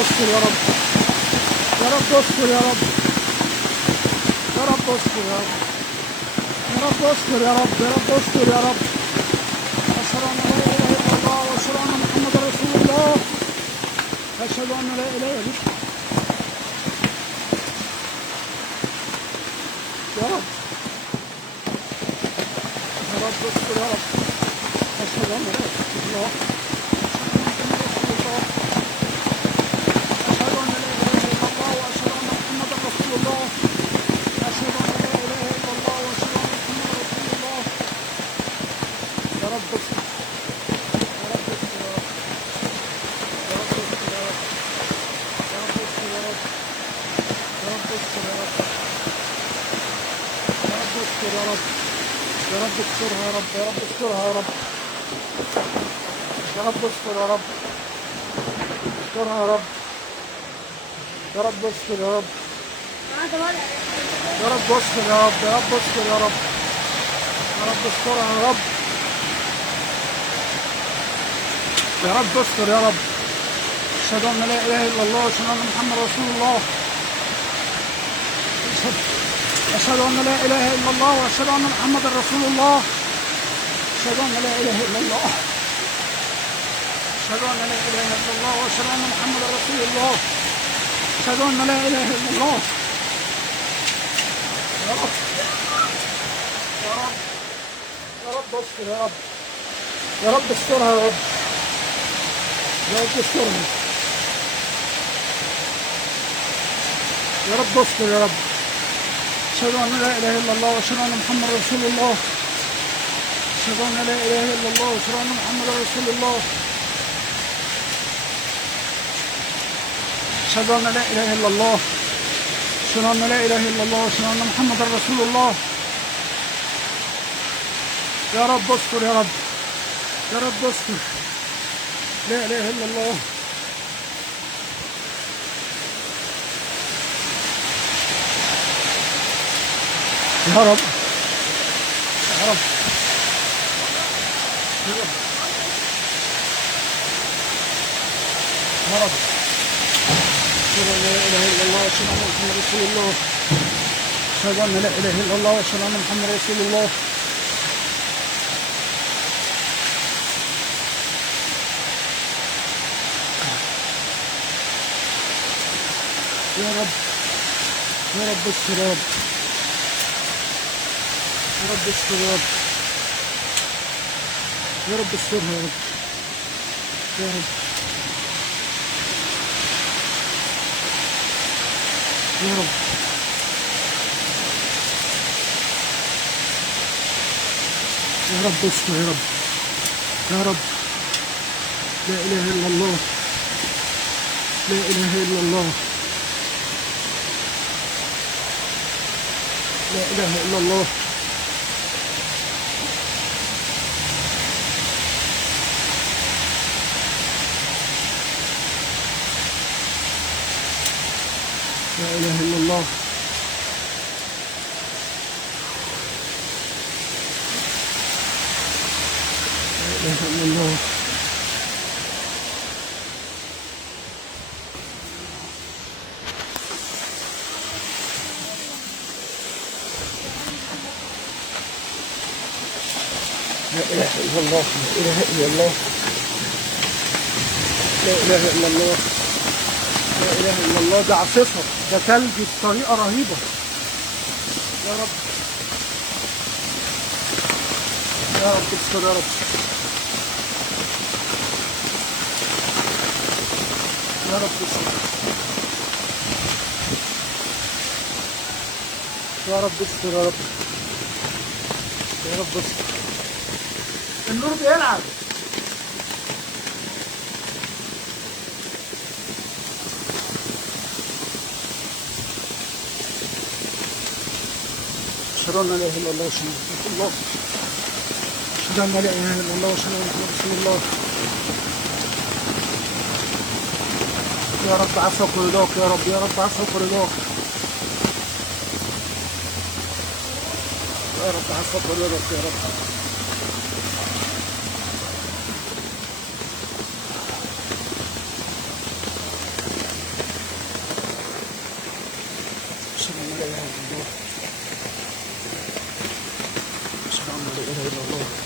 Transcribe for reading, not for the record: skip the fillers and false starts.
استر يا رب. يا رب استر يا رب. يا رب استر يا رب. يا رب استر يا رب. يا رب استر يا رب. أشهد أن لا إله إلا الله وأشهد أن محمدا رسول الله. أشهد أن لا إله إلا الله. يا رب. يا رب استر يا رب. أشهد أن لا إله إلا الله. يا رب استرها يا رب. يا رب استرها يا رب. يا رب استر يا رب. استرها يا رب. يا رب استر يا رب. يا رب استر يا رب. يا رب استر يا رب. يا رب استرها يا رب. يا رب استر يا رب. أشهد أن لا إله إلا الله وأشهد أن محمد رسول الله. أشهد أن لا إله إلا الله وأشهد أن محمدا رسول الله. أشهد أن لا إله إلا الله. أشهد أن لا إله إلا الله وأشهد أن محمدا رسول الله. أشهد أن لا إله إلا الله. يا رب. يا رب. يا رب استر يا رب. يا رب استرها يا رب. يا رب استرها. يا رب استر يا رب. أشهد أن لا إله إلا الله وأشهد أن محمدا رسول الله. أشهد أن لا إله إلا الله وأشهد أن محمدا رسول الله. أشهد أن لا إله إلا الله. أشهد أن لا إله إلا الله وأشهد أن محمدا رسول الله. يا رب استر يا رب. يا رب استر. لا إله إلا الله. يا رب. يا رب. يا رب. يا رب. أشهد أن لا إله إلا الله وأشهد أن محمدا رسول الله. أشهد أن لا إله إلا الله وأشهد أن محمدا رسول الله. يا رب. يا رب استر يا رب. يا رب استر يا رب. يا رب استرها يا رب. يا رب. يا رب. يا رب استر يا رب. يا رب. لا إله إلا الله. لا إله إلا الله. لا إله إلا الله. لا إله إلا الله. لا إله إلا الله. لا إله إلا الله. لا إله إلا الله. لا إله إلا الله. لا إله إلا الله. ده عاصفة، ده ثلج بطريقة رهيبة. يا رب. يا رب استر يا رب. يا رب استر. يا رب استر يا رب. يا رب استر. النور بيلعب. أشهد أن لا إله إلا الله وأشهد أن محمدا رسول الله. أشهد أن لا إله إلا الله وأشهد أن محمدا رسول الله. يا رب عفوك ورضاك يا رب. يا رب عفوك ورضاك. يا رب عفوك ورضاك يا رب. اله الا الله.